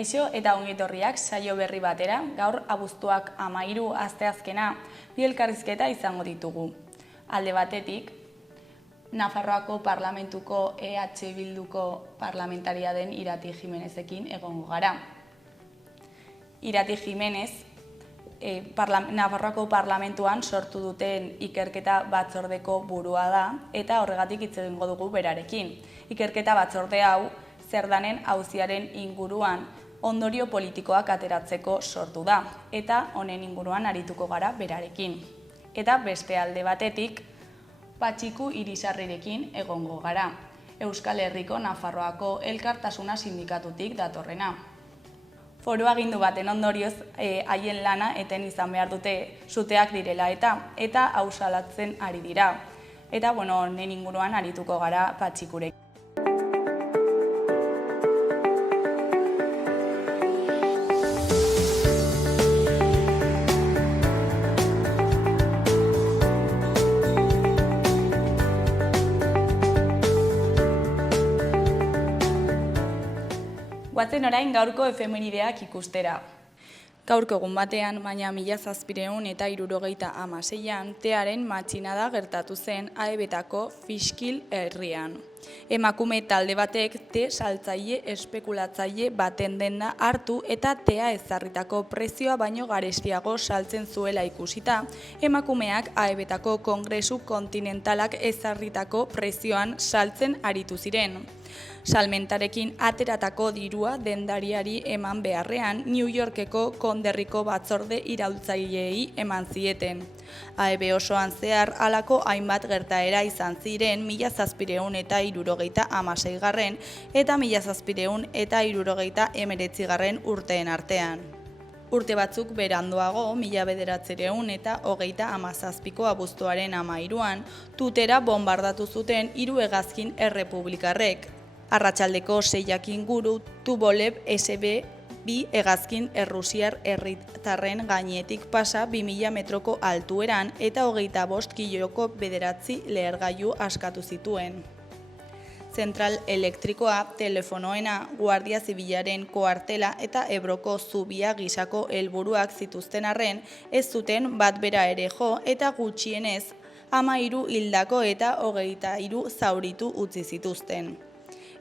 Kaixo eta ongi etorriak saio berri batera, gaur abuztuak 13 asteazkena bi elkarrizketa izango ditugu. Alde batetik, Nafarroako Parlamentuko EH Bilduko parlamentaria den Irati Jimenezekin egongo gara. Irati Jimenez, Nafarroako Parlamentuan sortu duten ikerketa batzordeko burua da eta horregatik hitz egingo dugu berarekin. Ikerketa batzorde hau Zerdanen auziaren inguruan ondorio politikoak ateratzeko sortu da eta honen inguruan arituko gara berarekin. Eta beste alde batetik, Patxiku Irisarrirekin egongo gara, Euskal Herriko Nafarroako Elkartasuna sindikatutik datorrena. Foru agindu baten ondorioz haien lana eten izan behar dute suteak direla eta hau salatzen ari dira. Eta honen inguruan arituko gara Patxikurekin. Guatzen orain gaurko efemerideak ikustera. Gaurko egun batean, baina 1776an, tearen matxinada gertatu zen Aebetako Fiskil herrian. Emakume talde batek te saltzaile espekulatzaile baten denda hartu eta tea ezarritako prezioa baino garestiago saltzen zuela ikusita, emakumeak Aebetako Kongresu Kontinentalak ezarritako prezioan saltzen aritu ziren. Salmentarekin ateratako dirua dendariari eman beharrean, New Yorkeko konderriko batzorde iraultzaileei eman zieten. Aebe osoan zehar halako hainbat gertaera izan ziren 1776 eta 1779 urteen artean. Urte batzuk beranduago, 1937ko abuztuaren 13an, Tutera bombardatu zuten 3 hegazkin errepublikarrek. Arratsaldeko 6 inguru, Tupolev SB 2 hegazkin errusiar herritarren gainetik pasa 2000 metroko altueran eta 25 kiloko 9 lehergailu askatu zituen. Zentral elektrikoa, telefonoena, Guardia Zibilaren koartela eta Ebroko zubia gisako helburuak zituzten arren, ez zuten bat bera ere jo eta gutxienez 13 hildako eta 23 zauritu utzi zituzten.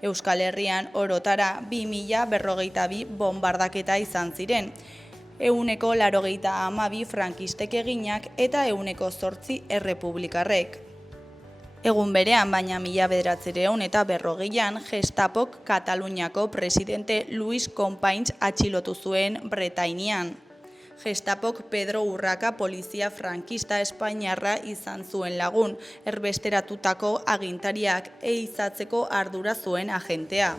Euskal Herrian orotara 2042 bombardaketa izan ziren, 182 frankistek eginak eta 108 errepublikarrek. Egun berean, baina 1940an, Gestapok Kataluniako presidente Luis Companys atxilotu zuen Bretainian. Gestapok Pedro Urraca polizia frankista espainiarra izan zuen lagun, erbesteratutako agintariak ehizatzeko ardura zuen agentea.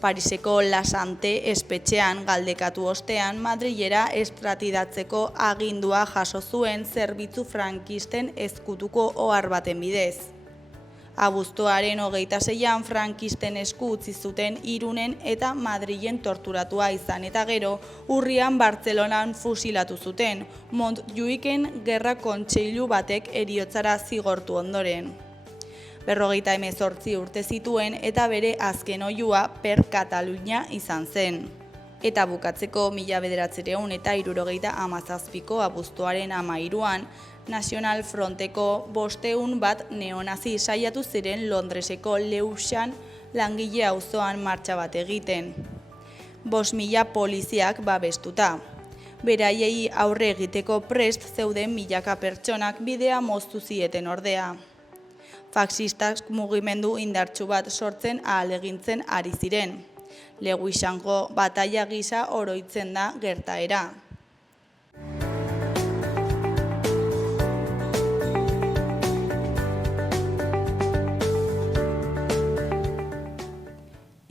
Pariseko La Sante espetxean galdekatu ostean, Madrilera estratidatzeko agindua jaso zuen zerbitzu frankisten ezkutuko ohar baten bidez. Abuztuaren 26an frankisten esku utzi zuten Irunen eta Madrilen torturatua izan eta gero, urrian Bartzelonan fusilatu zuten, Montjuïken gerra kontseilu batek heriotzara zigortu ondoren. 58 urte zituen eta bere azken oihua Per Katalunia izan zen. Eta bukatzeko 1977ko abuztuaren 13an, National Fronteko 500 bat neonazi saiatu ziren Londreseko Lewisham langile auzoan martxa bat egiten. 5.000 poliziak babestuta. Beraiei aurre egiteko prest zeuden milaka pertsonak bidea moztu zieten ordea. Faxistak mugimendu indartsu bat sortzen ahalegintzen ari ziren. Lewishamgo bataila gisa oroitzen da gertaera.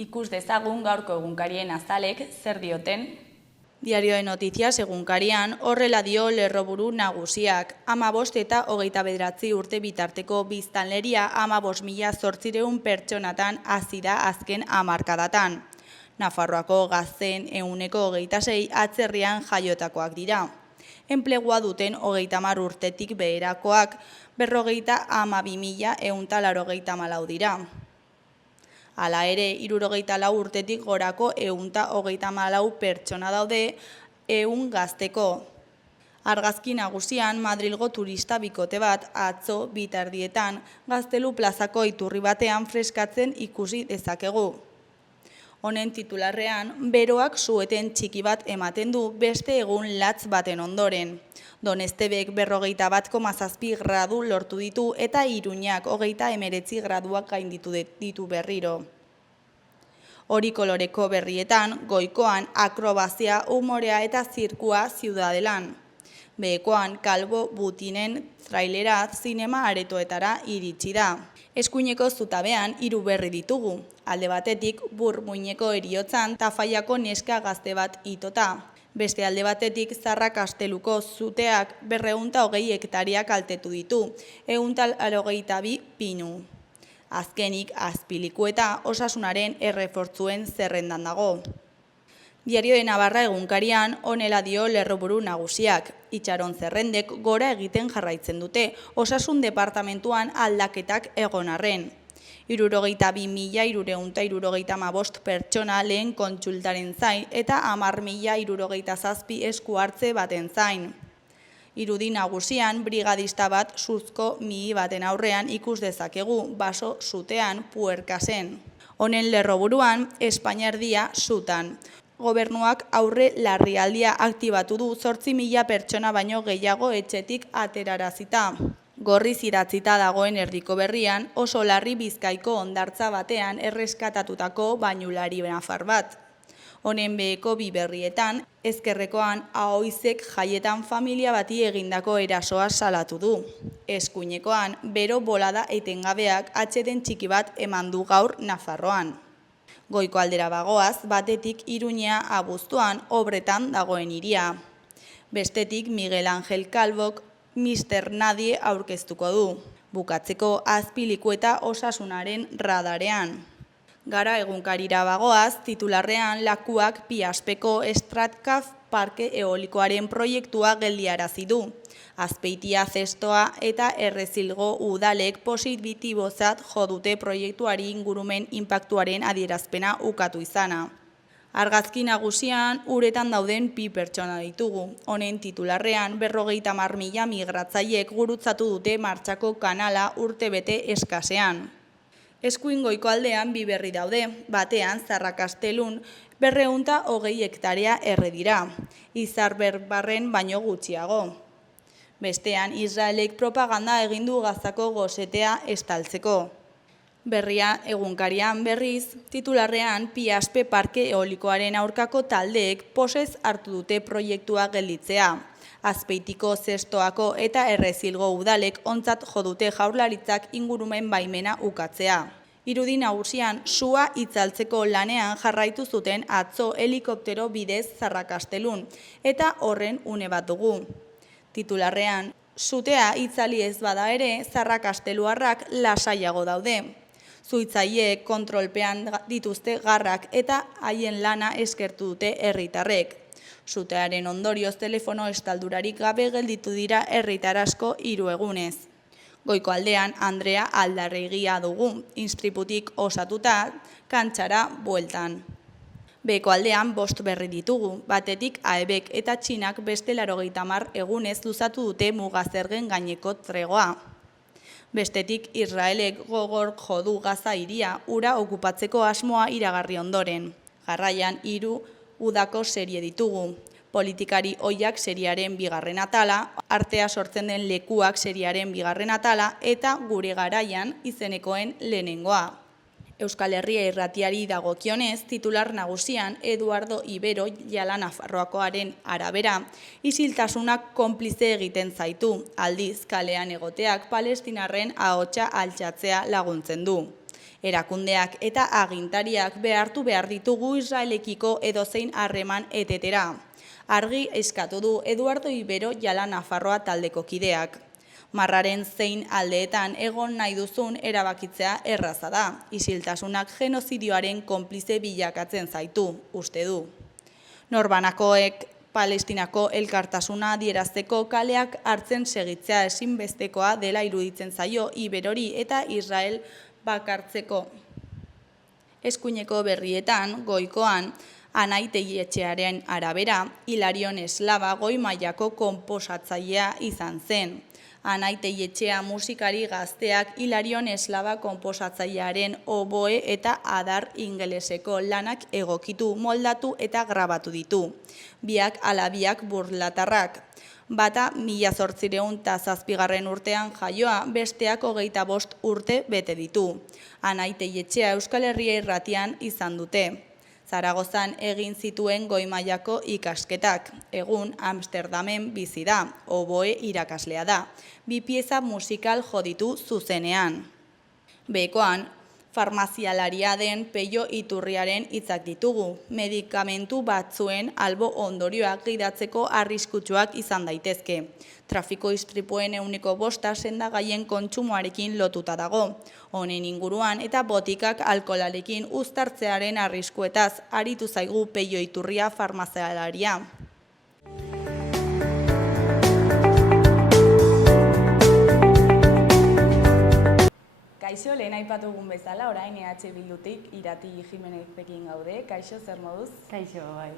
Ikus dezagun gaurko egunkarien azalek zer dioten. Diario de Noticias egunkarian horrela dio lerroburu nagusiak. 15 eta 29 urte bitarteko biztanleria 15.800 pertsonatan hazi da azken hamarkadatan. Nafarroako gazteen 26% atzerrian jaiotakoak dira. Enplegua duten 30 urtetik beherakoak 52.184 dira. Hala ere, 64 urtetik gorako 134 pertsona daude 100 gazteko. Argazki nagusian Madrilgo turista bikote bat atzo bitardietan Gaztelu plazako iturri batean freskatzen ikusi dezakegu. Honen titularrean, beroak sueten txiki bat ematen du beste egun latz baten ondoren. Donestebek 41,7 gradu lortu ditu eta Iruñak 39 graduak gainditu ditu berriro. Hori koloreko berrietan, goikoan akrobazia, umorea eta zirkua Ziudadelan. Behekoan Calvo Butinen trailera zinema aretoetara iritsi da. Eskuineko zutabean 3 berri ditugu. Alde batetik Burmuineko heriotzan Tafallako neska gazte bat itota. Beste alde batetik Zarrakasteluko zuteak 220 hektaria kaltetu ditu, 182 pinu. Azkenik Azpilikueta osasunaren errefortzuen zerrendan dago. Diario de Navarra egunkarian honela dio lerroburu nagusiak. Itxaron zerrendek gora egiten jarraitzen dute, osasun departamentuan aldaketak egon arren. 62.375 pertsona lehen kontsultaren zain eta 10.067 esku hartze baten zain. Irudi nagusian, brigadista bat suzko mihi baten aurrean ikus dezakegu, baso sutean Puerkasen. Honen lerroburuan, Espainiardia sutan. Gobernuak aurre larrialdia aktibatu du 8.000 pertsona baino gehiago etxetik aterarazita. Gorriz idatzita dagoen erdiko berrian, oso larri Bizkaiko hondartza batean erreskatatutako bainulari nafar bat. Honen beheko 2 berrietan, ezkerrekoan Ahoizek jaietan familia bati egindako erasoa salatu du. Eskuinekoan, bero bolada etengabeak atseden txiki bat eman du gaur Nafarroan. Goiko aldera bagoaz, batetik Iruña abuztuan obretan dagoen hiria. Bestetik Miguel Ángel Calvok Mr. Nadie aurkeztuko du. Bukatzeko Azpilikueta osasunaren radarean. Gara egunkarira bagoaz, titularrean lakuak Piaspeko Stratcaf parke eolikoaren proiektua geldiarazi du. Azpeitia Zestoa eta Errezilgo udalek positibozat jo dute proiektuari ingurumen inpaktuaren adierazpena ukatu izana. Argazki nagusian uretan dauden 2 pertsona ditugu. Honen titularrean 50.000 migratzaileek gurutzatu dute martxako kanala urtebete eskasean. Eskuin goiko aldean 2 berri daude, batean Zarrakastelun 220 hektarea erre dira, Izarberbarren baino gutxiago. Bestean, Israelek propaganda egin du Gazako gosetea estaltzeko. Berria egunkarian berriz, titularrean Piaspe parke eolikoaren aurkako taldeek posez hartu dute proiektua gelditzea. Azpeitiko Zestoako eta Errezilgo udalek ontzat jo dute Jaurlaritzak ingurumen baimena ukatzea. Irudi nagusian sua itzaltzeko lanean jarraitu zuten atzo helikoptero bidez Zarrakastelun eta horren une bat dugu. Titularrean, sutea itzali ez bada ere Zarrakasteluarrak lasaiago daude. Zuitzaileek kontrolpean dituzte garrak eta haien lana eskertu dute herritarrek. Sutearen ondorioz telefono estaldurarik gabe gelditu dira herritar asko 3 egunez. Goiko aldean Andrea Aldarregia dugu, instriputik osatuta, kantxara bueltan. Beheko aldean 5 berri ditugu, batetik AEBek eta Txinak beste 80 egunez luzatu dute mugazergen gaineko tregoa. Bestetik Israelek gogor jodu Gaza hiria ura okupatzeko asmoa iragarri ondoren. Jarraian 3 udako serie ditugu. Politikari oiak seriaren 2. atala, artea sortzen den lekuak seriaren 2. atala eta gure garaian izenekoen lehenengoa. Euskal Herria irratiari dagokionez, titular nagusian Eduardo Ibero Jala Nafarroakoaren arabera, isiltasunak konplize egiten zaitu, aldiz kalean egoteak Palestinarren ahotsa altxatzea laguntzen du. Erakundeak eta agintariak behartu behar ditugu Israelekiko edozein harreman etetera. Argi eskatu du Eduardo Ibero Jala Nafarroa taldeko kideak. Marraren zein aldeetan egon nahi duzun erabakitzea erraza da. Isiltasunak genozidioaren konplize bilakatzen zaitu, uste du. Norbanakoek Palestinako elkartasuna adierazteko kaleak hartzen segitzea ezinbestekoa dela iruditzen zaio Iberori eta Israel bakartzeko. Eskuineko berrietan, goikoan, Anai Teietxearen arabera, Hilarion Eslaba goi mailako konposatzailea izan zen. Anai Teietxea musikari gazteak Hilarion Eslaba konposatzailearen oboe eta adar ingeleseko lanak egokitu, moldatu eta grabatu ditu. Biak ala biak burlatarrak. Bata 1807 urtean jaioa, besteak 25 urte bete ditu. Anai Teietxea Euskal Herria Irratian izan dute. Zaragozan egin zituen goi mailako ikasketak. Egun Amsterdamen bizi da, oboe irakaslea da. 2 pieza musikal jo ditu zuzenean. Behekoan, farmazialaria den Peio Iturriaren hitzak ditugu. Medikamentu batzuen albo ondorioak gidatzeko arriskutsuak izan daitezke. Trafiko istripuen 5% sendagaien kontsumoarekin lotuta dago. Honen inguruan eta botikak alkoholarekin uztartzearen arriskuetaz aritu zaigu Peio Iturria farmazialaria. Kaixo, lehen aipatu egun bezala, orain EH Bildutik Irati Jimenezekin gaude. Kaixo, zer moduz? Kaixo, bai.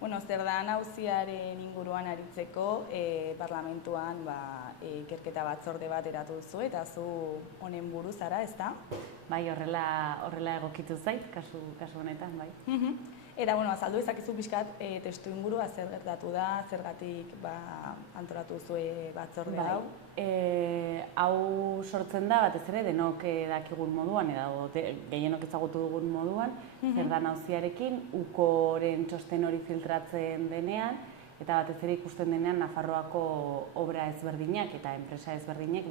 Bueno, zer da auziaren inguruan aritzeko parlamentuan ikerketa batzorde bat eratu duzu eta zu honen buru zara, ezta? Bai, horrela egokitu zait, kasu honetan, bai. Eta, azaldu ezakizu pixkat testu ingurua zer gertatu da, zergatik antolatu zuen batzorde hau? Hau sortzen da, batez ere, denok dakigun moduan, edo gehienok ezagutu dugun moduan, zer da auziarekin, ukoren txosten hori filtratzen denean, eta batez ere ikusten denean Nafarroako obra ezberdinak eta enpresa ezberdinek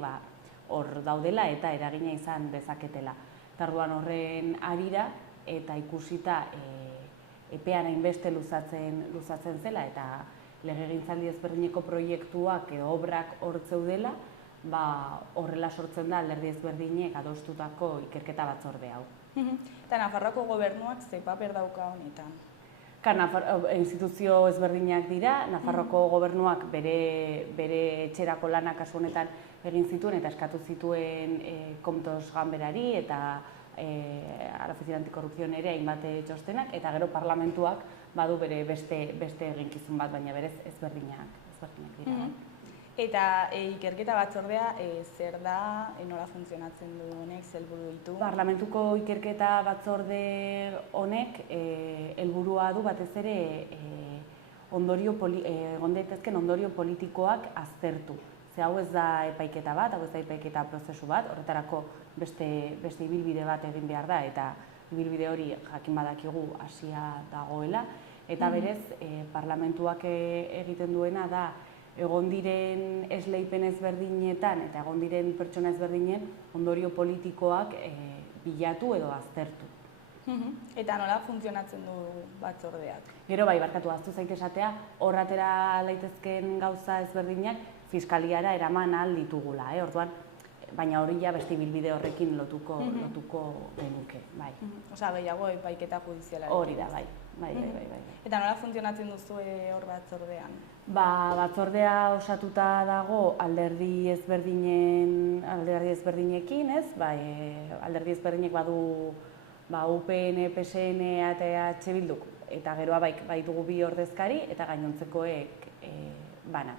hor daudela eta eragina izan dezaketela. Tarduan horren arira eta ikusita epean hainbeste luzatzen zela eta legegintzaldi ezberdineko proiektuak edo obrak hor zeudela, horrela sortzen da alderdi ezberdinek adostutako ikerketa batzorde hau. Eta Nafarroako gobernuak ze paper dauka honetan? Instituzio ezberdinak dira, Nafarroako gobernuak bere etxerako lanak kasu honetan egin zituen eta eskatu zituen Komtos Ganberari eta Oficina Antikorrupzioan ere hainbat txostenak, eta gero parlamentuak badu bere beste eginkizun bat, baina berez ezberdinak dira. Eta ikerketa batzordea zer da, nola funtzionatzen du honek, zer helburu ditu? Parlamentuko ikerketa batzorde honek helburua du batez ere egon daitezkeen ondorio politikoak aztertu. Ze hau ez da epaiketa bat, hau ez da epaiketa prozesu bat, horretarako beste ibilbide bat egin behar da, eta ibilbide hori jakin badakigu hasia dagoela. Eta berez, parlamentuak egiten duena da, egon diren esleipen ezberdinetan eta egon diren pertsona ezberdinen ondorio politikoak bilatu edo aztertu. Eta nola funtzionatzen du batzordeak? Gero barkatu ahaztu zait esatea, horratera laitezken gauza ezberdinak fiskaliara eraman ahal ditugula, orduan, baina hori ja beste ibilbide horrekin lotuko genuke, bai. Osa, gehiago epaiketa judizialari. Hori da, bai. Eta nola funtzionatzen duzu hor batzordean? Batzordea osatuta dago alderdi ezberdinekin, ez? Alderdi ezberdinek badu UPN, PSN eta EH Bilduk, eta geroa bai dugu bi ordezkari eta gainontzekoek bana.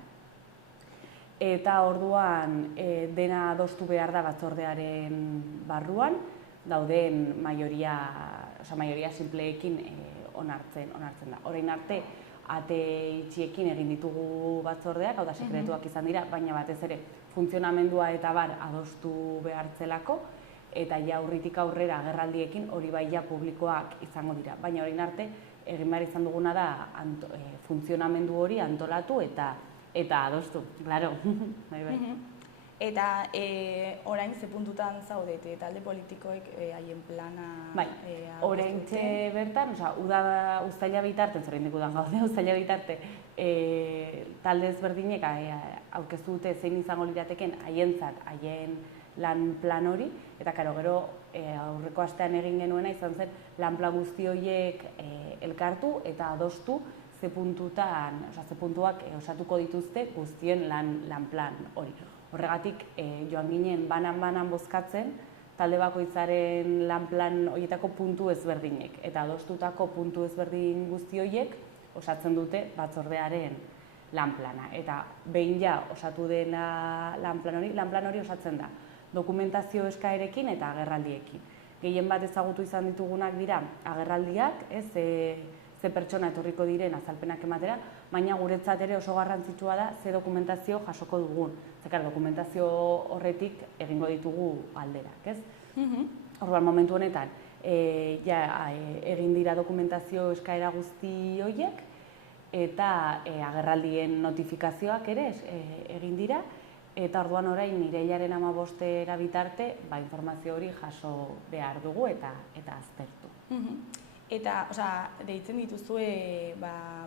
Eta orduan dena adostu behar da batzordearen barruan, dauden maioria simpleekin onartzen da. Orain arte, ate itxiekin egin ditugu batzordeak, hau da sekretuak izan dira, baina batez ere funtzionamendua eta adostu behartzelako, eta ja urritik aurrera agerraldiekin hori bai ja publikoak izango dira. Baina orain arte, egin behar izan duguna da funtzionamendu hori antolatu eta adostu, klaro. Eta orain ze puntutan zaudete, talde politikoek haien plana... Bai, orain bertan, uztaila bitarte, zoraindik udan gaude, uztaila bitarte, talde ezberdinek aurkeztu dute zein izango lirateken haientzat, haien lan plan hori, eta gero aurreko astean egin genuena izan zen lan plan guzti horiek elkartu eta adostu ze puntuak osatuko dituzte guztien lan plan hori. Horregatik joan ginen banan bozkatzen, talde bakoitzaren lanplan horietako puntu ezberdinek. Eta adostutako puntu ezberdin guzti horiek osatzen dute batzordearen lanplana. Eta behin ja osatu dena lanplan hori osatzen da dokumentazio eskaerekin eta agerraldiekin. Gehien bat ezagutu izan ditugunak dira agerraldiak, ze pertsona etorriko diren azalpenak ematera, baina guretzat ere oso garrantzitsua da ze dokumentazio jasoko dugun. Zekar, dokumentazio horretik egingo ditugu alderak, ez? Orduan, momentu honetan, egin dira dokumentazio eskaera guzti horiek, eta agerraldien notifikazioak ere egin dira, eta orduan orain irailaren 15 bitarte, informazio hori jaso behar dugu eta aztertu. Eta, deitzen dituzue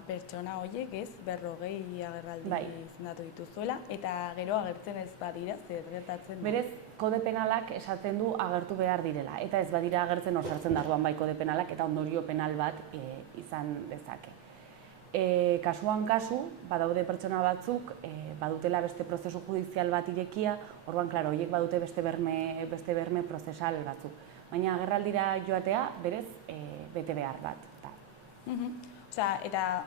pertsona horiek, ez, 40 agerraldi izendatu dituzuela, eta gero agertzen ez badira, zer gertatzen? Berez, kode penalak esaten du agertu behar direla, eta ez badira agertzen osartzen darduan bai kode penalak, eta ondorio penal bat izan dezake. Kasuan kasu, badaude pertsona batzuk, badutela beste prozesu judizial bat irekia, orduan, klaro, horiek badute beste berme prozesal batzuk. Baina agerraldira joatea, berez, bete behar bat. Eta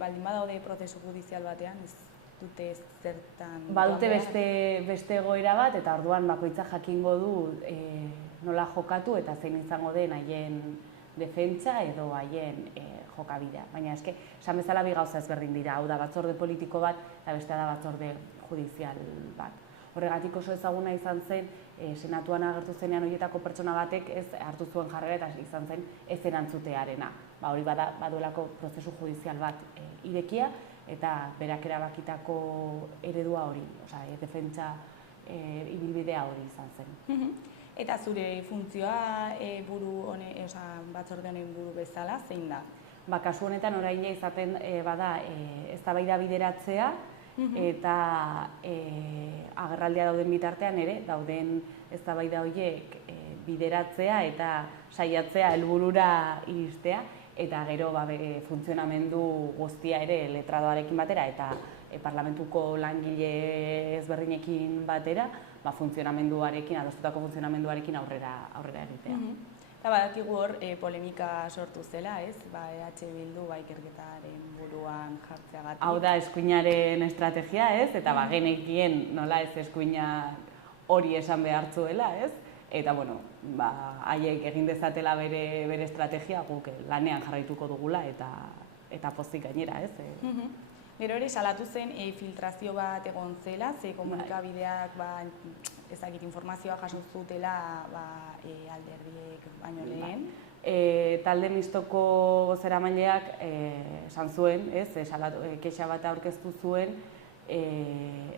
baldin badaude prozesu judizial batean, ez dute zertan... Badute beste egoera bat, eta orduan bakoitza jakingo du nola jokatu eta zein izango den haien defentsa edo haien jokabidea. Baina eske, esan bezala bi gauza ezberdin dira, hau da batzorde politiko bat eta bestea da batzorde judizial bat. Horregatik oso ezaguna izan zen, senatuan agertu zenean horietako pertsona batek ez hartu zuen jarrera eta izan zen ez erantzutearena. Hori baduelako prozesu judizial bat irekia eta berak erabakitako eredua hori, defentsa ibilbidea hori izan zen. Eta zure funtzioa batzorde honen buru bezala, zein da? Kasu honetan orain izaten bada eztabaida bideratzea, eta agerraldia dauden bitartean ere, dauden eztabaida horiek bideratzea eta saiatzea helburura iristea, eta gero funtzionamendu guztia ere letradoarekin batera eta parlamentuko langile ezberdinekin batera, funtzionamenduarekin, adostutako funtzionamenduarekin aurrera egitea. Eta badakigu hor polemika sortu zela, ez? EH Bildu ikerketaren buruan jartzeagatik. Hau da eskuinaren estrategia, ez? Eta genekien nola ez eskuina hori esan behar zuela, ez? Eta, haiek egin dezatela bere estrategia guk lanean jarraituko dugula eta pozik gainera, ez? Gero ere salatu zen filtrazio bat egon zela, ze komunikabideak ezagit informazioa jaso zutela alderdiek baino lehen. Talde mistoko bozeramaileak esan zuen, kexa bat aurkeztu zuen,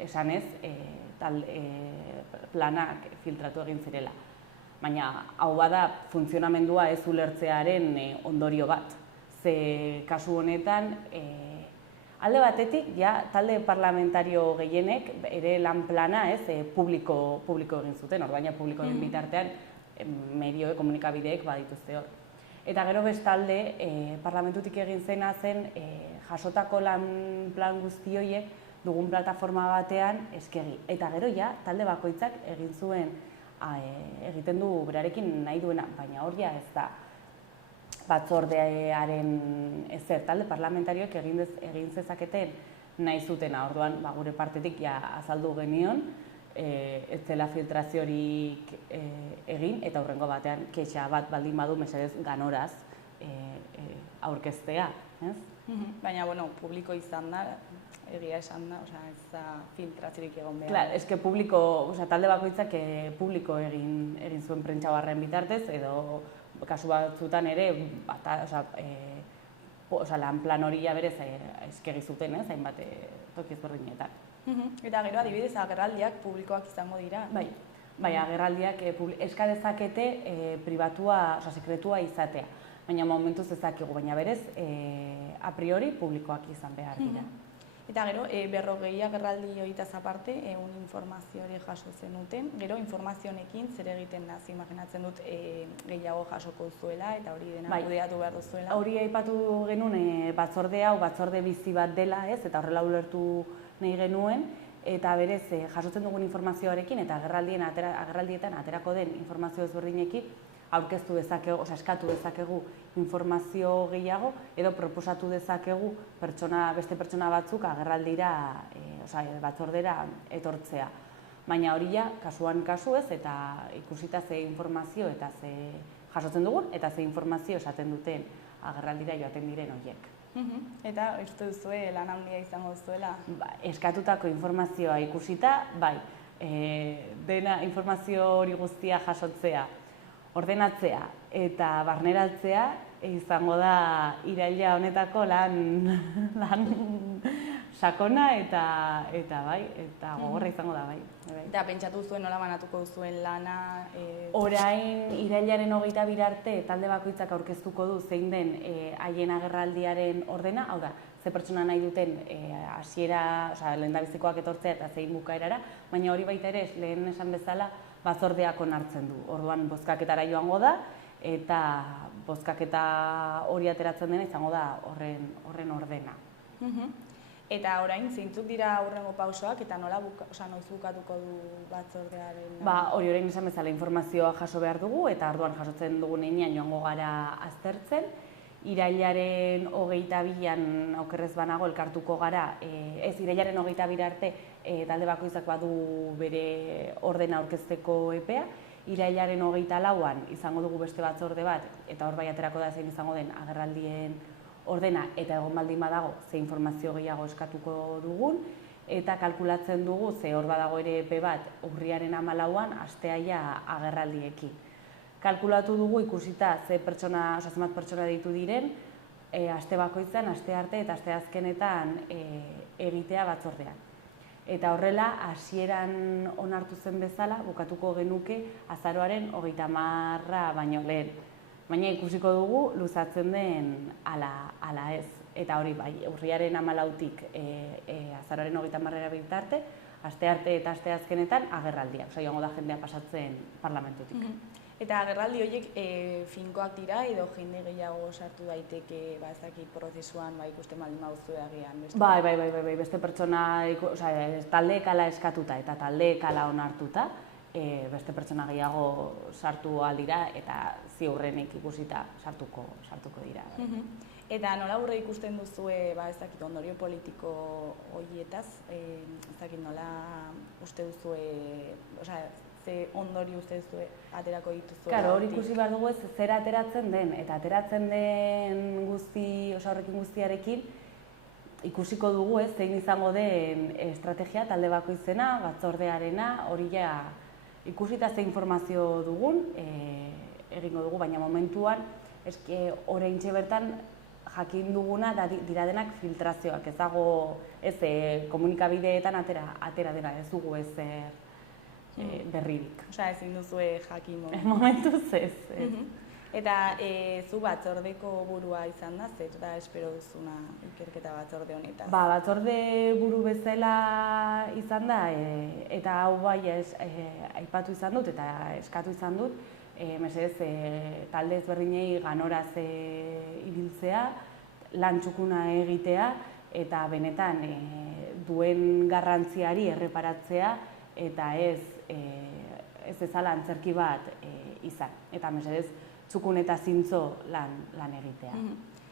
esanez planak filtratu egin zirela. Baina hau bada funtzionamendua ez ulertzearen ondorio bat. Ze kasu honetan, alde batetik, talde parlamentario gehienek ere lan plana publiko egin zuten, ordaina publikoen bitartean medio komunikabideek badituzte hor. Eta gero bestalde, parlamentutik egin zena zen jasotako lan plan guzti horiek dugun plataforma batean eskegi. Eta gero talde bakoitzak egiten du berarekin nahi duena, baina hor ez da batzordearen ezer, talde parlamentarioek egin zezaketen nahi zutena. Orduan, gure partetik azaldu genion, ez zela filtraziorik egin, eta hurrengo batean kexa bat baldin badu mesedez ganoraz aurkeztea. Baina, publiko izan da, egia esan da, ez da filtraziorik egon behar. Klar, eske publiko, talde bakoitzak publiko egin zuen prentsabarren bitartez, edo kasu batzutan ere, lan plan hori berez eskegi zuten, hainbat toki ezberdinetan. Eta gero, adibidez, agerraldiak publikoak izango dira? Bai, agerraldiak eska dezakete pribatua, sekretua izatea. Baina momentuz ezakigu, baina berez, a priori publikoak izan behar dira. Eta gero, 40 agerraldi horietaz aparte, informazio hori jaso zenuten. Gero, informazio honekin zer egiten da, imaginatzen dut gehiago jasoko zuela eta hori dena kudeatu behar duzuela. Hori aipatu genuen batzorde hau, batzorde bizi bat dela, eta horrela ulertu nahi genuen, eta berez jasotzen dugun informazioarekin eta agerraldietan aterako den informazio ezberdinekin aurkeztu dezakegu, eskatu dezakegu informazio gehiago edo proposatu dezakegu beste pertsona batzuk agerraldira, batzordera etortzea. Baina hori ja, kasuan kasu ez, eta ikusita ze informazio eta ze jasotzen dugun, eta ze informazio esaten duten agerraldira joaten diren horiek. Eta uste duzue lan handia izango duzuela? Eskatutako informazioa ikusita, bai, dena informazio hori guztia jasotzea, ordenatzea eta barneratzea izango da iraila honetako lan sakona eta gogorra izango da, bai. Eta pentsatu zuen nola banatuko duzuen lana? Orain irailaren 22 arte talde bakoitzak aurkeztuko du zein den haien agerraldiaren ordena, hau da, ze pertsona nahi duten hasiera, lehendabizikoak etortzea eta zein bukaerara, baina hori baita ere, lehen esan bezala, batzordeak onartzen du. Orduan bozkaketara joango da, eta bozkaketa hori ateratzen dena izango da horren ordena. Eta orain, zeintzuk dira hurrengo pausoak eta noiz bukatuko du batzordearen? Hori orain esan bezala informazioa jaso behar dugu, eta orduan jasotzen dugun heinean joango gara aztertzen. Irailaren 22an okerrez banago elkartuko gara, irailaren 22 arte talde bakoitzak badu bere ordena aurkezteko epea, irailaren 24an izango dugu beste batzorde bat, eta hor bai aterako da zein izango den agerraldien ordena eta egon baldin badago ze informazio gehiago eskatuko dugun, eta kalkulatzen dugu ze hor badago ere epe bat urriaren 14an asteaia agerraldiekin. Kalkulatu dugu ikusita zenbat pertsona ditu diren, aste bakoitzan, aste arte eta aste azkenetan egitea batzordean. Eta horrela, hasieran onartu zen bezala, bukatuko genuke azaroaren 30 baino lehen. Baina ikusiko dugu luzatzen den ala ez. Eta hori bai, urriaren 14tik azaroaren 30 bitarte, aste arte eta aste azkenetan agerraldia. Joango da jendea pasatzen parlamentutik. Eta agerraldi horiek finkoak dira edo jende gehiago sartu daiteke prozesuan ikusten baldin baduzu agian? Bai, beste pertsona, taldeek ala eskatuta eta taldeek ala onartuta, beste pertsona gehiago sartu ahal dira eta ziurrenik ikusita sartuko dira. Eta nola aurre ikusten duzue ondorio politiko horietaz, nola uste duzue, ze ondorio uste duzue aterako dituzue? Claro, hori ikusi behar dugu ez zer ateratzen den, eta ateratzen den horrekin guztiarekin ikusiko dugu ez zein izango den estrategia talde bakoitzena, batzordearena, hori ja ikusita ze informazio dugun, egingo dugu, baina momentuan oraintxe bertan jakin duguna dira denak filtrazioak, ez dago komunikabideetan atera dena, ez dugu ezer berririk. Ezin duzue jakin momentuz ez. Eta zu batzordeko burua izan da, zer da espero duzuna ikerketa batzorde honetan? Batzorde buru bezala izan da, eta hau bai aipatu izan dut eta eskatu izan dut, mesedez talde ezberdinei ganoraz ibiltzea, lan txukuna egitea, eta benetan duen garrantziari erreparatzea, eta ez ezala antzerki bat izan. Eta mesedez, txukun eta zintzo lan egitea.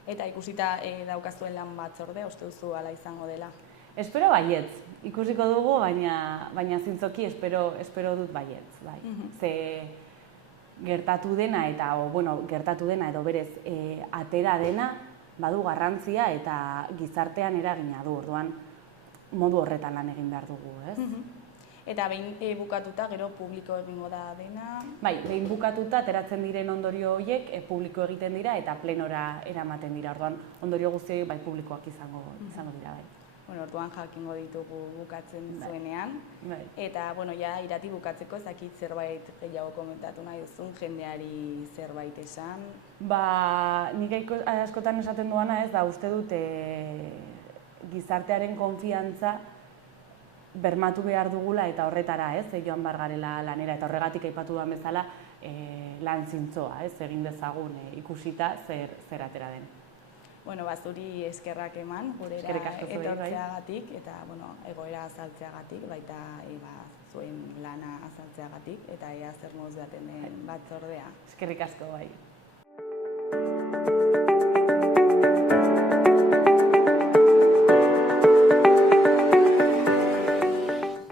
Eta ikusita daukazuen lan batzordea, uste duzu ala izango dela? Espero baietz. Ikusiko dugu, baina zintzoki espero dut baietz. Ze gertatu dena edo berez atera dena badu garrantzia eta gizartean eragina du. Orduan modu horretan lan egin behar dugu, ez? Eta behin bukatuta, gero publiko egingo da dena? Bai, behin bukatuta, ateratzen diren ondorio horiek publiko egiten dira eta plenora eramaten dira. Orduan, ondorio guztiak bai publikoak izango dira, bai. Orduan jakingo ditugu bukatzen zuenean. Eta, irati bukatzeko ezakit zerbait gehiago komentatu nahi duzun, jendeari zerbait esan? Nik askotan esaten duana ez da, uste dut gizartearen konfiantza bermatu behar dugula eta horretara, joan behar garela lanera, eta horregatik aipatu duan bezala lan zintzoa, egin dezagun ikusita zer atera den. Zuri eskerrak eman, gurera etortzeagatik, eta egoera azaltzeagatik, baita zuen lana azaltzeagatik, eta ea zer moduz baten den batzordea. Eskerrik asko bai.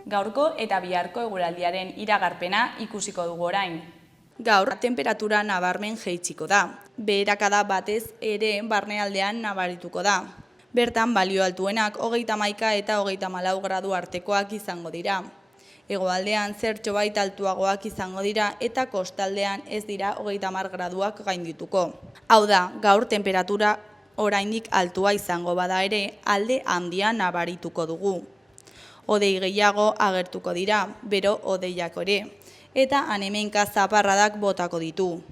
Gaurko eta biharko eguraldiaren iragarpena ikusiko dugu orain. Gaur, temperatura nabarmen jaitsiko da. Beherakada batez ere barnealdean nabarituko da. Bertan, balio altuenak 31 eta 34 gradu artekoak izango dira. Hegoaldean zertxobait altuagoak izango dira eta kostaldean ez dira 30 graduak gaindituko. Hau da, gaur temperatura oraindik altua izango bada ere, alde handia nabarituko dugu. Hodei gehiago agertuko dira, bero hodeiak ere, eta han-hemenka zaparradak botako ditu.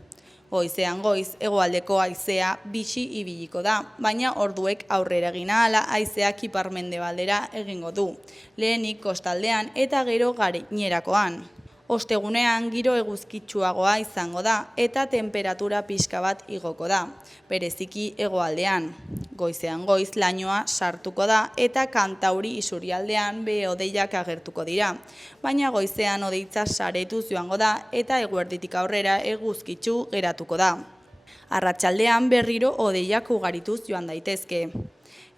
Goizean goiz, hegoaldeko haizea bitxi ibiliko da, baina orduek aurrera egin ahala haizeak ipar-mendebaldera egingo du, lehenik kostaldean eta gero gainerakoan. Ostegunean giro eguzkitsuagoa izango da eta temperatura pixka bat igoko da, bereziki hegoaldean. Goizean goiz lainoa sartuko da eta Kantauri isurialdean behe-hodeiak agertuko dira, baina goizean hodeitza saretuz joango da eta eguerditik aurrera eguzkitsu geratuko da. Arratsaldean berriro hodeiak ugarituz joan daitezke.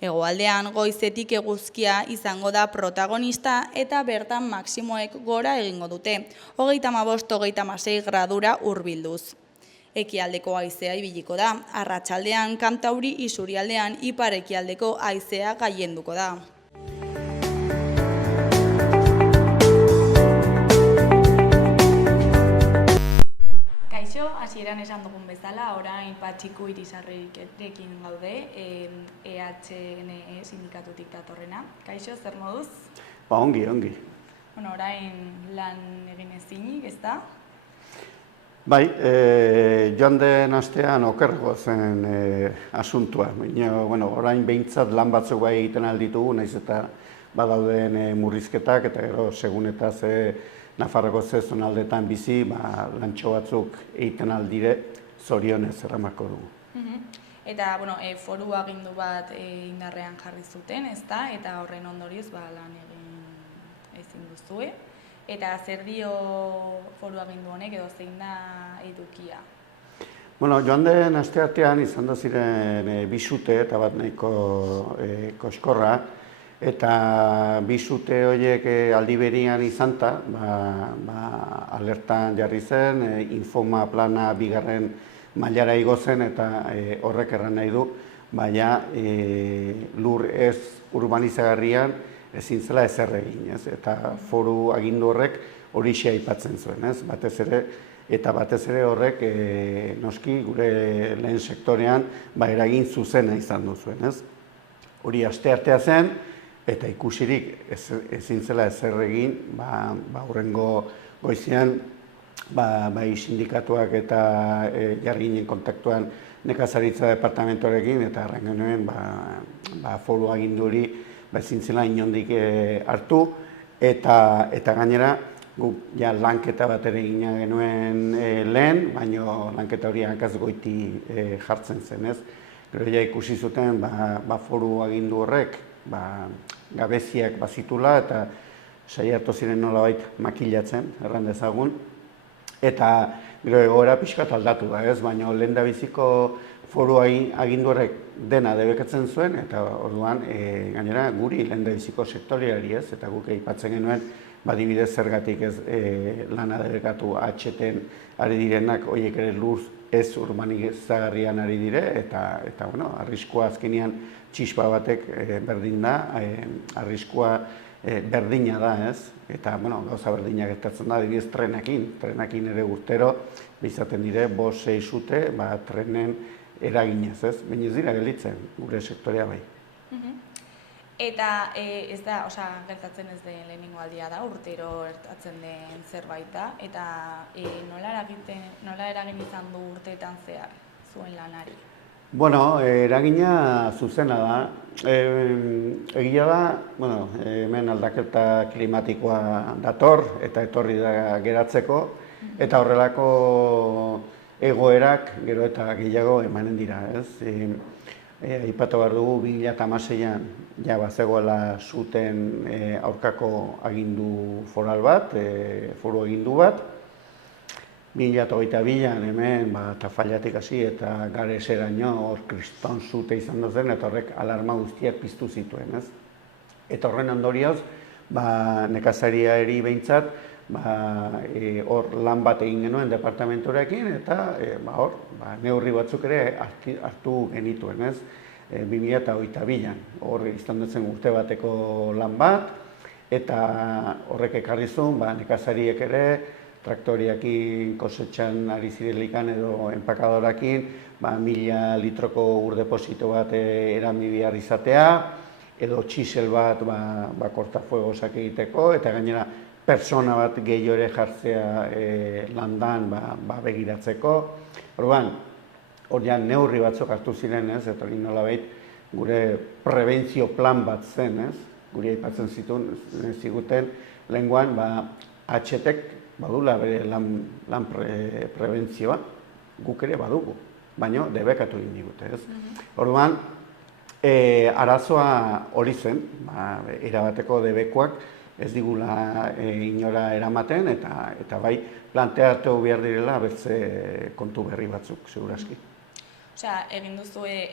Hegoaldean goizetik eguzkia izango da protagonista eta bertan maximoek gora egingo dute, 35-36 gradura hurbilduz. Ekialdeko haizea ibiliko da, arratsaldean Kantauri isurialdean ipar-ekialdeko haizea gailenduko da. Kaixo, hasieran esan dugun bezala, orain Patxiku Irisarrekin gaude, EHNE sindikatutik datorrena. Kaixo, zer moduz? Ongi. Orain lan egin ezinik, ez da? Bai, joan den astean okerrego zen asuntua. Orain behintzat lan batzuk bai egiten alditugu, nahiz eta badauden murrizketak, eta gero segun eta Nafarroko zonaldetan bizi, lantxo batzuk egiten aldire, zorionez erramako dugu. Eta, foru agindu bat indarrean jarri zuten, ez da? Eta horren ondorioz lan egin ezin duzue. Eta zer dio foru agindu honek edo zein da edukia? Joan den asteartean izan da ziren bisute eta bat nahiko koskorra, eta bisute horiek aldi berian izanta, alertan jarri zen, infoma plana bigarren mailara igo zen eta horrek erran nahi du, baina lur ez urbanizagarrian ezin zela ezer egin, eta foru agindu horrek horixe aipatzen zuen, batez ere horrek noski gure lehen sektorean eragin zuzena izan du zuen. Hori asteartea zen, eta ikusirik ezin zela ezer egin, hurrengo goizean bai sindikatuak eta jarri ginen kontaktuan nekazaritza departamentoarekin, eta erran genuen foru agindu hori ezin zela inondik hartu, eta gainera guk lanketa bat ere egina genuen lehen, baina lanketa hori hankaz goiti jartzen zen, ez? Gero ikusi zuten foru agindu horrek gabeziak bazitula eta saiatu ziren nolabait makilatzen, erran dezagun. Eta gero egoera pixkat aldatu da, ez? Baina lehendabiziko foru agindu horrek dena debekatzen zuen, eta orduan gainera guri lehendabiziko sektoriari, ez? Eta guk aipatzen genuen, adibidez zergatik ez lana debekatu HT-en ari direnak, horiek ere lur ez urbanizagarrian ari dire, eta arriskua azkenean txispa batek berdin da, arriskua berdina da, ez? Eta gauza berdinak gertatzen da, adibidez trenekin ere urtero, izaten dire, 5-6 sute, trenen eraginez, ez? Baina ez dira gelditzen, gure sektorea bai. Eta ez da, gertatzen ez den lehenengo aldia da, urtero gertatzen den zerbait da, eta nola eragin izan du urteetan zehar zuen lanari? Eragina zuzena da. Egia da, hemen aldaketa klimatikoa dator eta etorri da geratzeko, eta horrelako egoerak gero eta gehiago emanen dira, ez? aipatu behar dugu 2016an ja bazegoela zuten aurkako agindu foral bat, foru agindu bat. 2022an hemen Tafalla-tik hasi eta Gareseraino hor kriston zute izan zen eta horrek alarma guztiak piztu zituen, ez? Eta horren ondorioz, nekazariari behintzat, hor lan bat egin genuen departamenturekin eta hor neurri batzuk ere hartu genituen, ez? 2022an, hor izan zen urte bateko lan bat, eta horrek ekarri zuen nekazariek ere, traktoriakin, kosetxan ari zirelikan edo enpakadorakin, 1000 litroko ur deposito bat erami behar izatea, edo txisel bat kortafuegosak egiteko, eta gainera pertsona bat gehiago ere jartzea landan begiratzeko. Orduan, hor neurri batzuk hartu ziren, ez? Eta hori nolabait gure prebentzio plan bat zen, ez? Guri aipatzen ziguten lehengoan, HTek badula bere lan prebentzioa, guk ere badugu, baina debekatu egin digute, ez? Orduan, arazoa hori zen, erabateko debekoak ez digula inora eramaten, eta bai planteatu behar direla bertze kontu berri batzuk, segurazki. Osea, egin duzue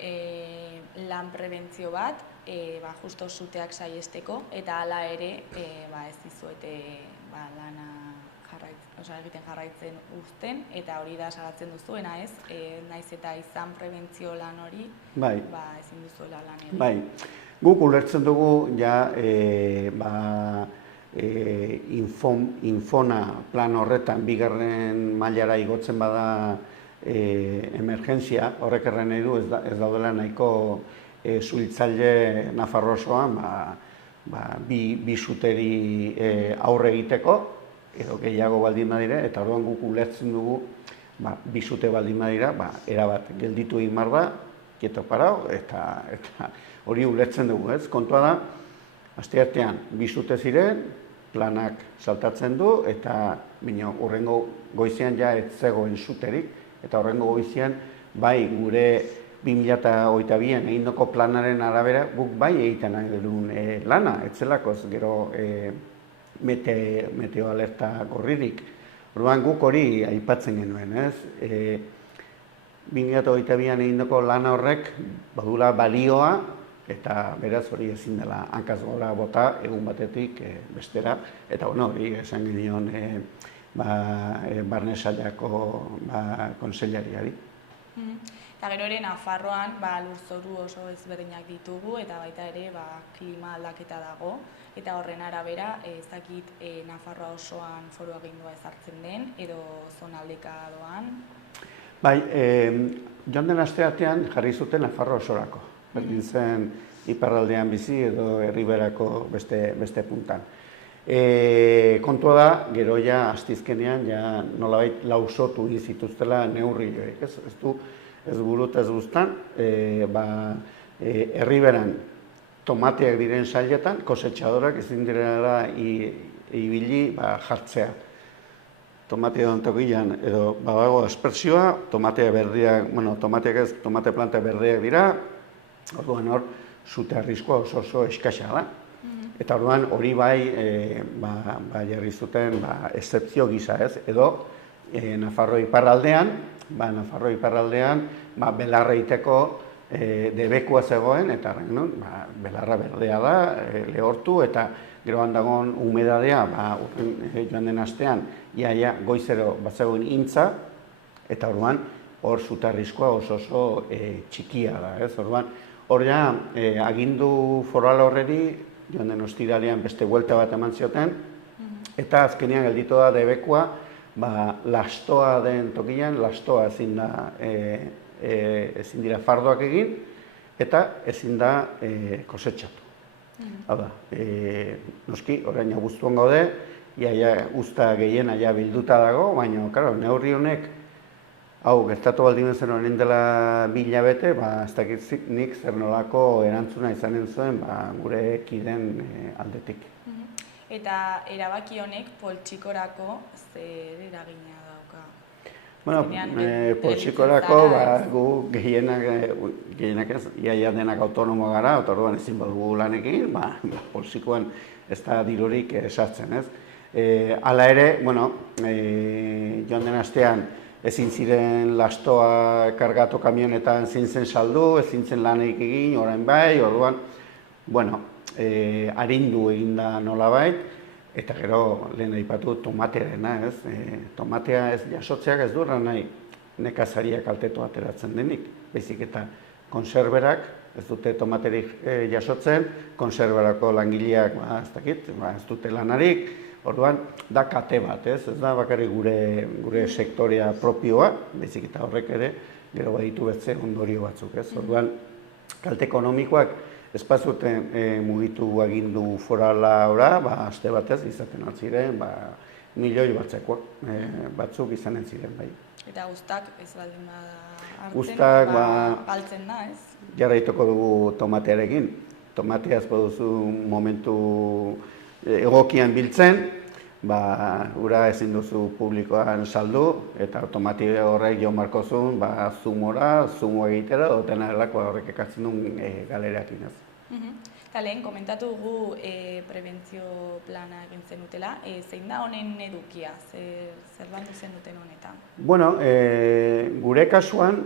lan prebentzio bat, justo zuteak saiesteko, eta hala ere ez dizuete lana egiten jarraitzen uzten, eta hori da salatzen duzuena, ez? Naiz eta izan prebentzio lan hori, ezin duzuela lan egin. Bai, guk ulertzen dugu infona plan horretan bigarren mailara igotzen bada emergentzia, horrek erran nahi du ez daudela nahiko suhiltzaile Nafarroa osoan bi zuteri aurre egiteko, edo gehiago baldin badira, eta orduan guk ulertzen dugu bi zute baldin badira, erabat gelditu egin behar da, kieto parau, eta hori ulertzen dugu, ez? Kontua da, asteartean bi zute ziren, planak saltatzen du, eta hurrengo goizean ja ez zegoen zuterik, eta hurrengo goizean bai gure 2022an egindako planaren arabera guk bai egiten nahi duen lana, etzelako gero meteo alerta gorririk. Orduan guk hori aipatzen genuen, ez? 2022an egindako lana horrek badula balioa, eta beraz hori ezin dela hankaz gora bota egun batetik bestera, eta hori esan genion barne sailako kontseilariari. Eta gero ere Nafarroan lurzoru oso ezberdinak ditugu eta baita ere klima aldaketa dago, eta horren arabera ez dakit Nafarroa osoan foru agindua ezartzen den edo zonaldeka doan. Bai, joan den asteartean jarri zuten Nafarroa osorako. Berdin zen iparraldean bizi edo herriberako beste puntan. Kontua da, gero ja astizkenean nolabait lausotu zituztela neurri joek, ez burut ez guztan, herriberan tomateak diren sailetan, kosetxadorak ezin direla ibili jartzea. Tomatea dontokian edo badago aspersioa, tomatea berdiak, tomateak ez, tomate planta berdiak dira, orduan hor, zute arriskoa oso eskasa da. Eta orduan hori jarri zuten excepzio gisa, ez? Edo Nafarroa iparraldean belarra egiteko debekua zegoen, eta belarra berdea da, lehortu, eta gero handagoen humedadea, joan den astean, iaia goizero batzegoen intza, eta orduan hor zute arriskoa oso txikia da, ez? Orduan hor agindu foral horreri joan den ostiralean beste buelta bat eman zioten, eta azkenean gelditu da debekua, lastoa den tokian, lastoa ezin dira fardoak egin, eta ezin da kosetxatu. Hau da, noski, orain abuztuan gaude, usta gehiena bilduta dago, baina, neurri honek, hau, gertatu baldin zen horren dela 1000 hilabete, ez dakit nik zer nolako erantzuna izanen zuen gure kideen aldetik. Eta erabaki honek poltsikorako zer eragina dauka? Bueno, poltsikorako, gu gehienak ez, iaia denak autonomo gara, eta orduan ezin badugu lanekin, poltsikoan ez da dirurik sartzen, ez. Hala ere, bueno, joan den astean ezin ziren lastoa kargatu kamionetan ezin zen saldu, ezin zen lanik egin, orain bai, orduan, bueno, arindu eginda nolabait, eta gero lehen aipatu tomatearena, ez? Tomatea ez jasotzeak ez duela nahi nekazariak kaltetu ateratzen denik. Baizik eta konserberak ez dute tomaterik jasotzen, konserberako langileak ez dakit, ez dute lanarik, orduan da kate bat, ez? Ez da bakarrik gure sektorea propioa, baizik eta horrek ere gero baditu beste ondorio batzuk, ez? Orduan kalte ekonomikoak ez bazuten mugitu agindu forala ora, aste batez izaten altziren, milioi batzuk izanen ziren, bai. Eta guztak ez baldin bada Guztak, galtzen da, ez? Jarraituko dugu tomatearekin. Tomatea ez baduzu momentu egokian biltzen, ura ezin duzu publikoan saldu, eta automatia horrek jo markozun, zumora, zumo egitera, dutena erlako horrek ekartzen duen galerakin ez. Eta lehen, komentatu dugu prebentzio plana egin zenutela, zein da honen edukia, zer bandu zen duten honetan? Bueno, gure kasuan,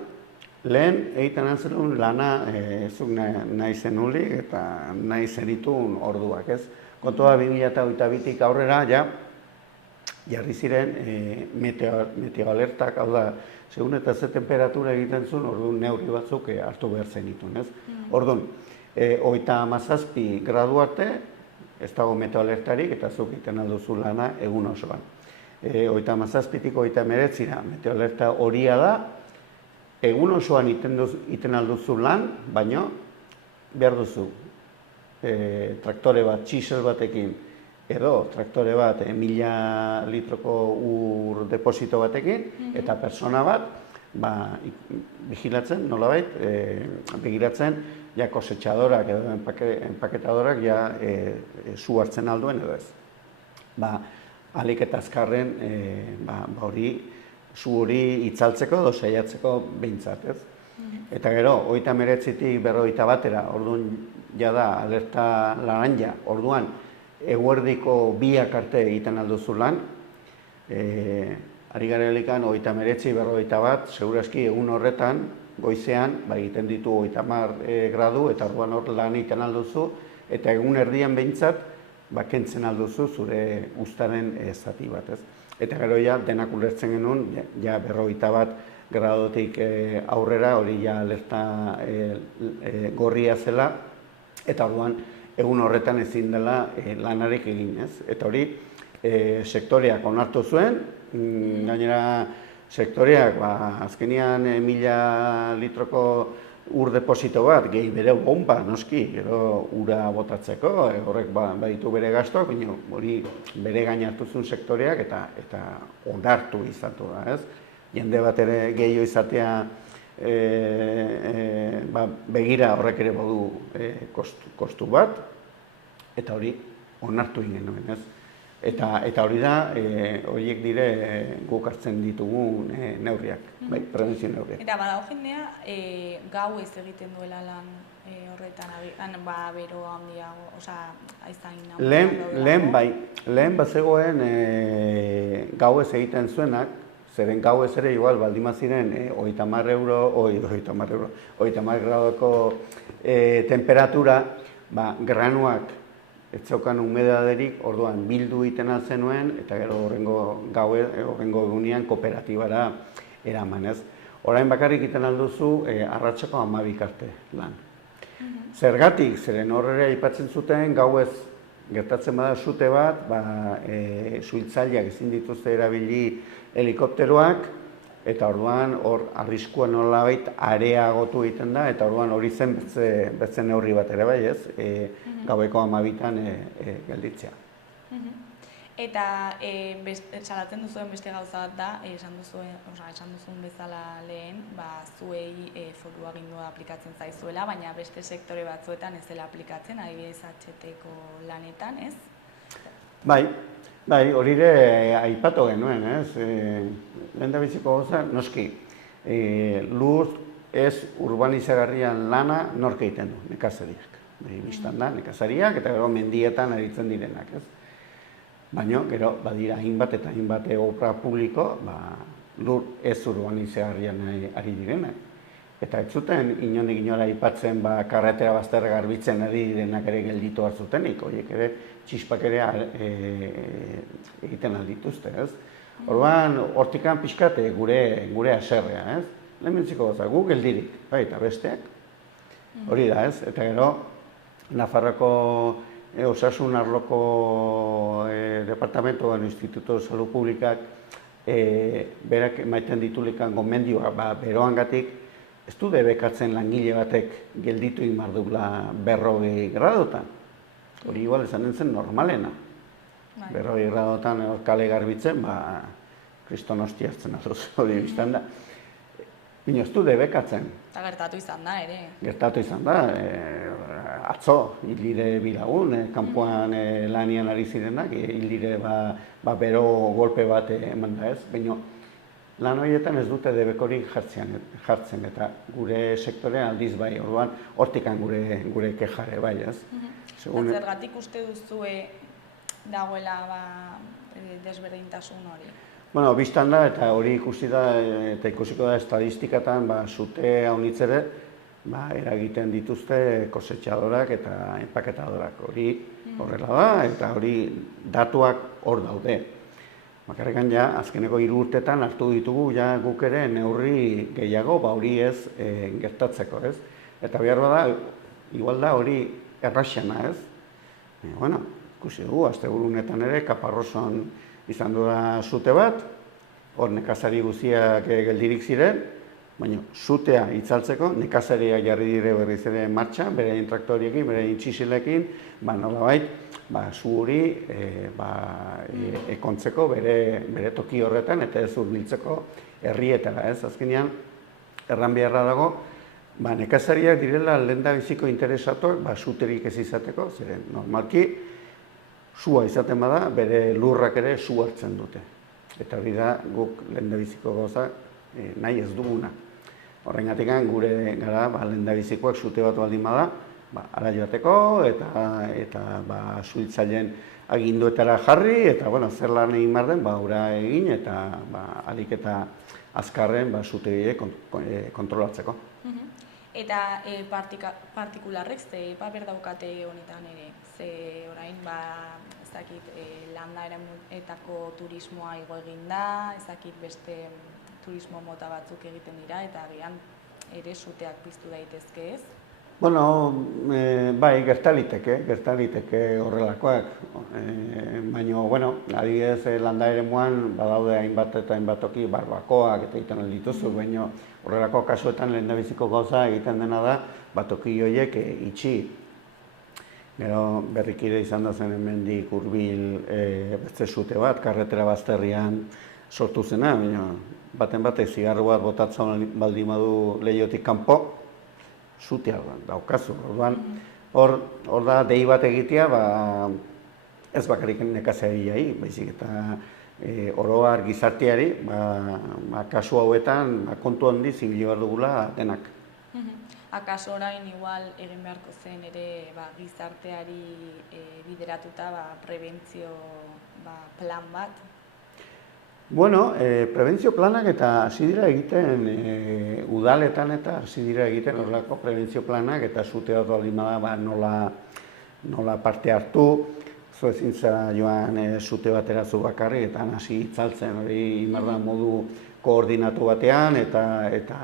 lehen egiten antzerun lana zuk nahi zenulik eta nahi zenitun orduak, ez? Kontua 2022tik aurrera, jarri ziren meteoalertak, hau da, segun eta ze temperatura egiten zuen, orduan neurri batzuk hartu behar zenitun, ez? Orduan, 37 gradu arte, ez dago meteoalertarik, eta zuk egiten alduzu lana egun osoan. 37tik 39ra meteoalerta horia da, egun osoan egiten alduzu lan, baino behar duzu traktore bat, txisel batekin, edo traktore bat 1000 litroko ur deposito batekin, eta persona bat vigilatzen, nolabait, begiratzen, kosetxadorak edo enpaketadorak zu hartzen alduen edo ez. Alik eta azkarren hori, zu hori itzaltzeko edo saiatzeko behintzat, ez? Eta gero, 39tik 41era, orduan jada alerta laranja, orduan eguerdiko biak arte egiten alduzu lan, ari gara helikan 39, 41, segurazki egun horretan, goizean, egiten ditu 30 gradu, eta orduan hor lan egiten alduzu, eta egun erdian behintzat, kentzen alduzu zure ustaren zati bat, ez? Eta gero denak ulertzen genuen, 41 gradotik aurrera, hori alerta gorria zela, eta orduan egun horretan ezin dela lanarik egin, ez? Eta hori sektoreak onartu zuen, gainera sektoreak azkenean 1000 litroko ur deposito bat, gehi bere bomba, noski, gero ura botatzeko, horrek baditu bere gastoak, hori bere gain hartu zuen sektoreak eta onartu izatu da, ez? Jende bat ere gehiago izatea begira horrek ere badu kostu bat, eta hori onartu egin genuen, ez? Eta hori da, horiek dire guk hartzen ditugun neurriak, prebentzio neurriak. Eta badago jendea, gau ez egiten duela lan horretan, bero handiago, aizain handiago. Lehen bazegoen gau ez egiten zuenak, zeren gau ez ere igual baldima ziren 30 gradoko temperatura, granuak ez zeukan humedaderik, orduan bildu egiten alzenuen, eta gero horrengo egunean kooperatibara eraman, ez? Orain bakarrik egiten alduzu arratseko 12 arte lan. Zergatik, zeren horrela aipatzen zuten, gauez gertatzen bada sute bat, suhiltzaileak ezin dituzte erabili helikopteroak, eta orduan hor arriskua nolabait areagotu egiten da, eta orduan hori zen beste neurri bat ere bai, ez? Gaueko 12an gelditzea. Eta salatzen duzuen beste gauza bat da, esan duzuen bezala lehen, zuei foru agindua aplikatzen zaizuela, baina beste sektore batzuetan ez dela aplikatzen, adibidez HT-ko lanetan, ez? Bai, Bai, hori ere aipatu genuen, ez? Lehendabiziko gauza, noski, lur ez urbanizagarrian lana nork egiten du, nekazariak. Bistan da, nekazariak eta gero mendietan aritzen direnak, ez? Baina, gero, badira hainbat eta hainbat obra publiko, lur ez urbanizagarrian ari direnak. Eta ez zuten inondik inora aipatzen karretera bazterra garbitzen ari direnak ere gelditu hartzutenik, horiek ere txispak ere egiten aldituzte, ez? Orduan, hortikan pixkate gure aserrea, ez? Lehenbiziko gauza, gu geldirik, bai, eta besteak, hori da, ez? Eta gero, Nafarroko osasun arloko departamentoan Instituto de Salud Publikak berak emaiten ditulikan gomendioa, beroangatik, ez du debekatzen langile batek gelditu inbar dugula 40 gradotan. Hori igual esan zen normalena. 40 gradotan kale garbitzen, kriston hostia hartzen aduz, hori biztan da. Bino ez du debekatzen. Eta gertatu izan da, ere. Gertatu izan da, atzo, hildire bilagun, kanpoan lanian ari zirenak, hildire bero golpe bat eman da ez, baina lan horietan ez dute debekorik jartzen eta gure sektorean aldiz bai, orduan hortikan gure kejare bai, ez. Zergatik uste duzue dagoela desberdintasun hori? Bueno, biztan da, eta hori ikusi da, eta ikusiko da estadistikatan, zute haunitz ere, eragiten dituzte kosetxadorak eta enpaketadorak. Hori horrela da, eta hori datuak hor daude. Bakarrikan ja, azkeneko 3 urtetan hartu ditugu ja guk ere neurri gehiago, hori ez gertatzeko, ez? Eta behar da, igual da hori erraxena, ez? Bueno, ikusi dugu, asteburu honetan ere, Kaparroson izan da zute bat, hor nekazari guztiak geldirik ziren, baina zutea itzaltzeko, nekazariak jarri dire berriz ere martxan, berein traktoriekin, berein txisilekin, nolabait, zu hori ekontzeko bere toki horretan, eta ez hurbiltzeko herrietara, ez? Azkenean, erran beharra dago, nekazariak direla lehendabiziko interesatuak, zuterik ez izateko, zeren normalki, sua izaten bada, bere lurrak ere su hartzen dute. Eta hori da guk lehendabiziko gauza nahi ez duguna. Horrengatik gure gara lehendabizikoak zute bat baldin bada, ara joateko eta suhiltzaileen aginduetara jarri, eta zer lan egin behar den, ura egin eta alik eta azkarren zute kontrolatzeko. Eta partikularrek ze paper daukate honetan ere? Ze orain, ezakit, landa eremuetako turismoa igo egin da, ezakit beste turismo mota batzuk egiten dira, eta agian ere suteak piztu daitezke ez? Bueno, bai, gertaliteke horrelakoak. Baina, adibidez, landa eremuan badaude hainbat eta hainbat toki barbakoak eta egiten dituzu, baina horrelako kasuetan lehendabiziko gauza egiten dena da, toki horiek itxi. Gero berrikide izan da zen hemendik hurbil beste zute bat, karretera bazterrian sortu zena, baina baten batek zigarro bat botatzen baldin badu lehiotik kanpo, zutea daukazu. Hor da dei bat egitea, ez bakarrik nekazariei, baizik eta oroar gizarteari, kasu hauetan kontu handi zibili behar dugula denak. Akaso orain igual egin beharko zen ere gizarteari bideratuta prebentzio plan bat? Bueno, prebentzio planak eta hasi dira egiten udaletan eta hasi dira egiten horrelako prebentzio planak eta zute bat baldin bada nola parte hartu, zu ezintza joan zute batera zu bakarrik eta hasi itzaltzen hori imarda modu koordinatu batean eta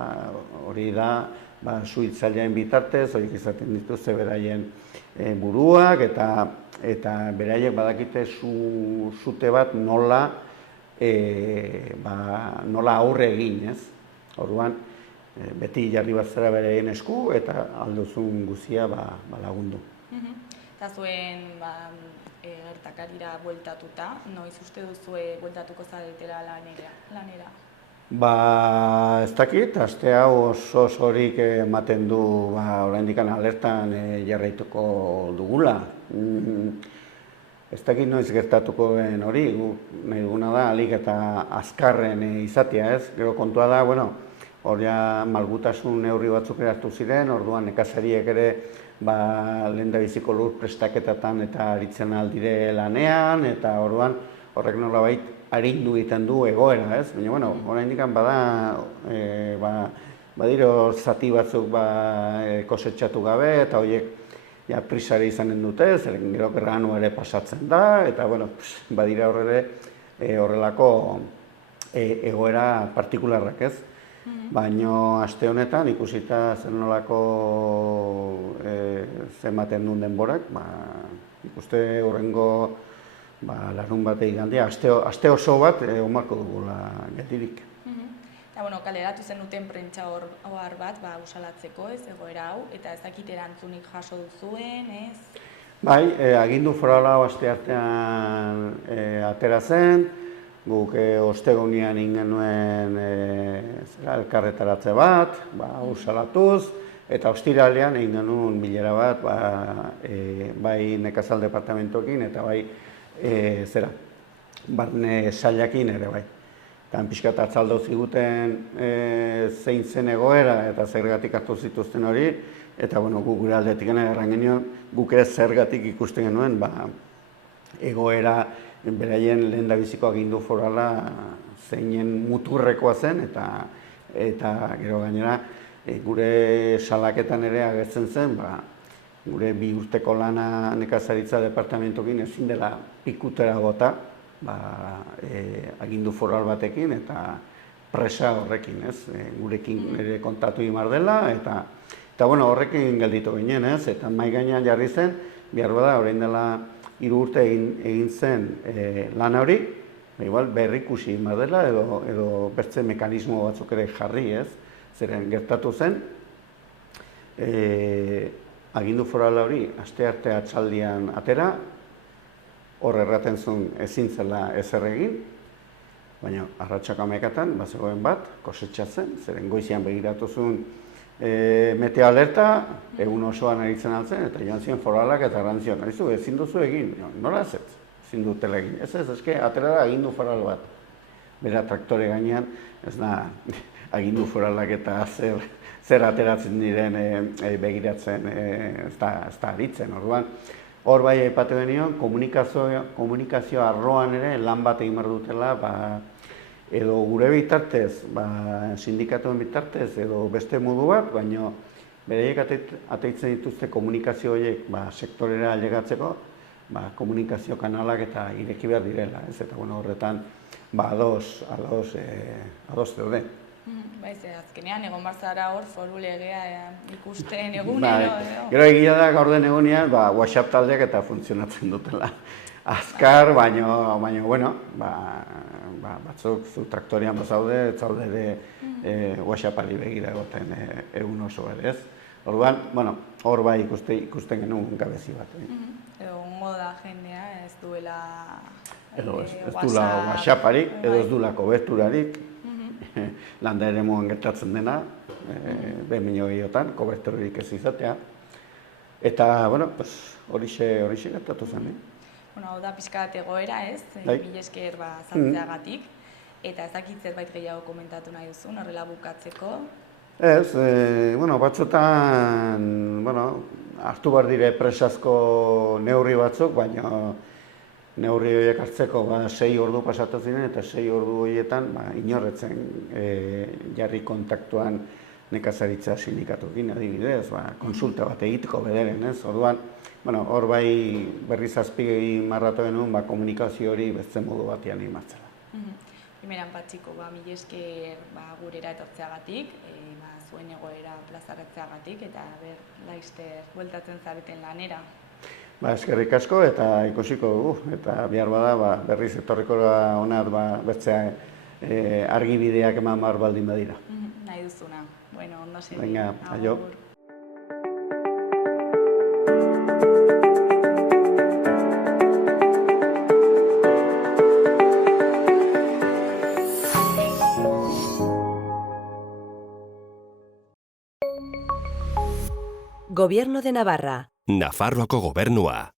hori da suhiltzaileen bitartez, horiek izaten dituzte beraien buruak eta beraiek badakite zute bat nola aurre egin, ez? Orduan, beti jarri bat zera beraien esku eta alduzun guzia lagundu. Eta zuen gertakarira bueltatuta, noiz uste duzue bueltatuko zaretela lanera? Ez dakit, aste hau oso horik ematen du oraindik alertan jarraituko dugula. ez dakit noiz gertatuko den hori, nahi duguna da, alik eta azkarren izatea, ez? Gero kontua da, bueno, hor ja malgutasun neurri batzuk ere hartu ziren, orduan nekazariek ere lehendabiziko lur prestaketatan eta aritzen aldire lanean, eta orduan horrek nolabait arindu egiten du egoera, ez? Baina, bueno, oraindik bada, badiro zati batzuk kosetxatu gabe, eta horiek prisare izanen dute, zeren gero granu ere pasatzen da, eta, bueno, badira horrelako egoera partikularrak, ez? Baina aste honetan ikusita zer nolako zenbaten duen denborak, ikuste horrengo larun bat igandia, aste oso bat omarko dugula geldirik. Eta, bueno, kaleratu zen duten prentsa ohar bat, usalatzeko, ez, egoera hau, eta ez dakit erantzunik jaso duzuen, ez? Bai, agindu forala aste artean atera zen, guk ostegunean ingenuen elkarretaratze bat, usalatuz, eta ostiralean egin genuen bilera bat, bai nekazal departamentokin eta bai barne sailakin ere bai. Eta pixkat atzaldu ziguten zein zen egoera eta zergatik hartu zituzten hori, eta guk gure aldetik erran genion, guk ere zergatik ikusten genuen egoera beraien lehendabiziko agindu forala zeinen muturrekoa zen, eta gero gainera gure salaketan ere agertzen zen, gure 2 urteko lana nekazaritza departamentokin ezin dela pikutera gota, agindu foral batekin eta presa horrekin, ez? Gurekin ere kontatu imar dela, eta horrekin gelditu ginen, ez? Eta mai gainean jarri zen, behar bada, orain dela 3 urte egin zen lan hori, berrikusi imar dela, edo bertze mekanismo batzuk ere jarri, ez? Zeren gertatu zen, agindu foral hori aste arte atzaldian atera, hor erraten zuen ezin zela ezer egin, baina arratsako 11etan bazegoen bat, kosetxatzen, zeren goizean begiratu zuen meteo alerta, egun osoan aritzen altzen, eta joan ziren foralak eta errantzion, ezin duzu egin, nola ez ezin dutela egin, eske atera da agindu foral bat. Bera traktore gainean, ez da agindu foralak eta zer ateratzen diren begiratzen, ez da aritzen, orduan. Hor bai aipatu genion, komunikazio arloan ere lan bat egin behar dutela, edo gure bitartez, sindikatuen bitartez, edo beste modu bat, baina beraiek ateitzen dituzte komunikazio horiek sektorera ailegatzeko, komunikazio kanalak eta ireki behar direla, ez? Eta horretan ados zeuden. Azkenean, egon barzara hor, foru legea ikusten egunero. Gero egia da gaur den egunean, WhatsApp taldeak eta funtzionatzen dutela. Azkar, baina, batzuk zu traktorian bazaude, ez zaude ere WhatsAppari begira egoten egun oso ere, ez? Orduan, hor bai ikusten genuen gabezi bat. Edo moda jendea ez duela Edo ez duela WhatsApparik, edo ez duela koberturarik, landa ere moan gertatzen dena, behin gehiagotan, koberturik ez izatea. Eta, horixe gertatu zen. Hau da pixkat egoera, ez? Mila esker zaltzeagatik. Eta ez dakit zerbait gehiago komentatu nahi duzun, horrela bukatzeko? Ez, batzutan, hartu behar dire presazko neurri batzuk, baina neurri horiek hartzeko 6 ordu pasatu ziren, eta 6 ordu horietan inorretzen jarri kontaktuan nekazaritza sindikatuekin adibidez, konsulta bat egiteko bederen, ez? Orduan, hor bai berriz azpi marratu genuen komunikazio hori beste modu batean imartzela. Primeran patxiko, mila esker gurera etortzeagatik, zuen egoera plazaratzeagatik, eta laizter bueltatzen zareten lanera. Eskerrik asko eta ikusiko dugu, eta behar bada berriz etorriko honat bertzea argibideak eman behar baldin badira. Nahi duzuna. Ondo segi. Venga, aio. Gobierno de Navarra. Nafarroako gobernua.